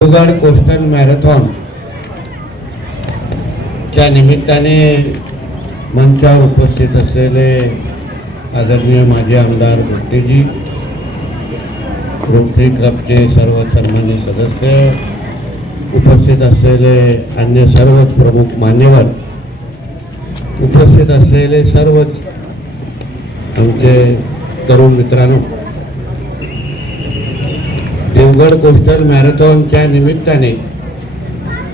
Devgad coastal marathon च्या निमित्ताने मंचावर उपस्थित असलेले आदरणीय माजी आमदार भट्टेजी रोटरी क्लबचे सर्व सन्मान्य सदस्य उपस्थित असलेले अन्य सर्वच प्रमुख मान्यवर उपस्थित असलेले सर्वच आमचे तरुण मित्रांनो देवगड कोस्टल मॅरेथॉनच्या निमित्ताने.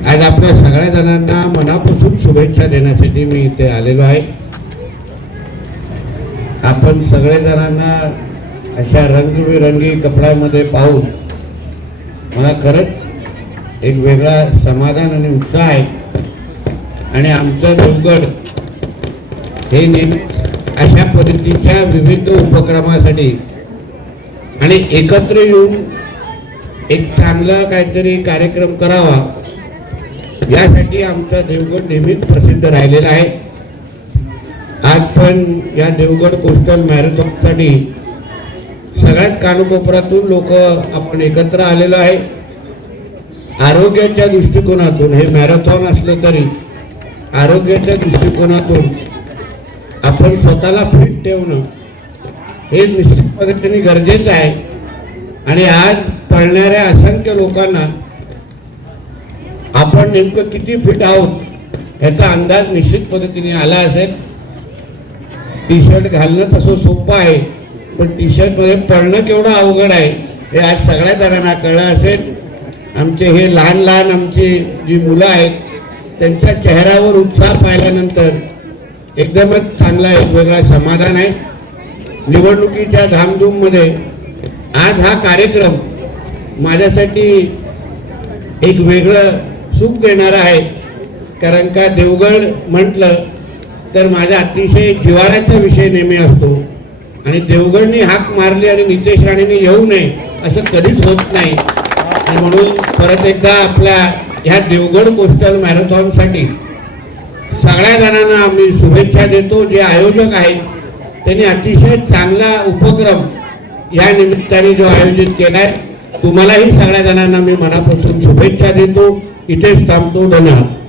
आज आपल्या सगळ्या जणांना मनापासून शुभेच्छा देण्यासाठी मी इथे आलेलो आहे. आपण सगळे जणांना अशा रंगबिरंगी कपड्यामध्ये पाहून मला खरंच एक वेगळा समाधान आणि उत्साह आहे. आणि आमचं देवगड हे नेहमी अशा पद्धतीच्या विविध उपक्रमासाठी आणि एकत्र येऊन एक चांगला काहीतरी कार्यक्रम करावा. यासाठी आमचा देवगड नेहमीच प्रसिद्ध राहिलेला आहे. आज पण या देवगड कोस्टल मॅरेथॉनसाठी सगळ्यात कानकोपऱ्यातून लोक आपण एकत्र आलेलो आहे. आरोग्याच्या दृष्टिकोनातून हे मॅरेथॉन असलं तरी आरोग्याच्या दृष्टिकोनातून आपण स्वतःला फिट ठेवणं हे निश्चित पद्धतीने गरजेचं आहे. आणि आज पळणाऱ्या असंख्य लोकांना आपण नेमकं किती फिट आहोत याचा अंदाज निश्चित पद्धतीने आला असेल. टी शर्ट घालणं तसं सोपं आहे पण टी शर्टमध्ये पळणं केवढं अवघड आहे हे आज सगळ्या जणांना कळलं असेल. आमचे हे लहान लहान आमची जी मुलं आहेत त्यांच्या चेहऱ्यावर उत्साह पाहिल्यानंतर एकदमच चांगला एक वेगळा समाधान आहे. निवडणुकीच्या धामधूममध्ये आज हा कार्यक्रम माझ्यासाठी एक वेगळं सुख देणारा आहे. कारण का देवगड म्हटलं तर माझा अतिशय जिवाळ्याचा विषय नेहमी असतो. आणि देवगडनी हाक मारली आणि नितेश राणेंनी येऊ नये असं कधीच होत नाही. आणि म्हणून परत एकदा आपल्या ह्या देवगड कोस्टल मॅरेथॉनसाठी सगळ्या जणांना आम्ही शुभेच्छा देतो. जे आयोजक आहेत त्यांनी अतिशय चांगला उपक्रम या निमित्ताने जो आयोजित केलाय तुम्हालाही सगळ्या जणांना मी मनापासून शुभेच्छा देतो. इथेच थांबतो. धन्यवाद.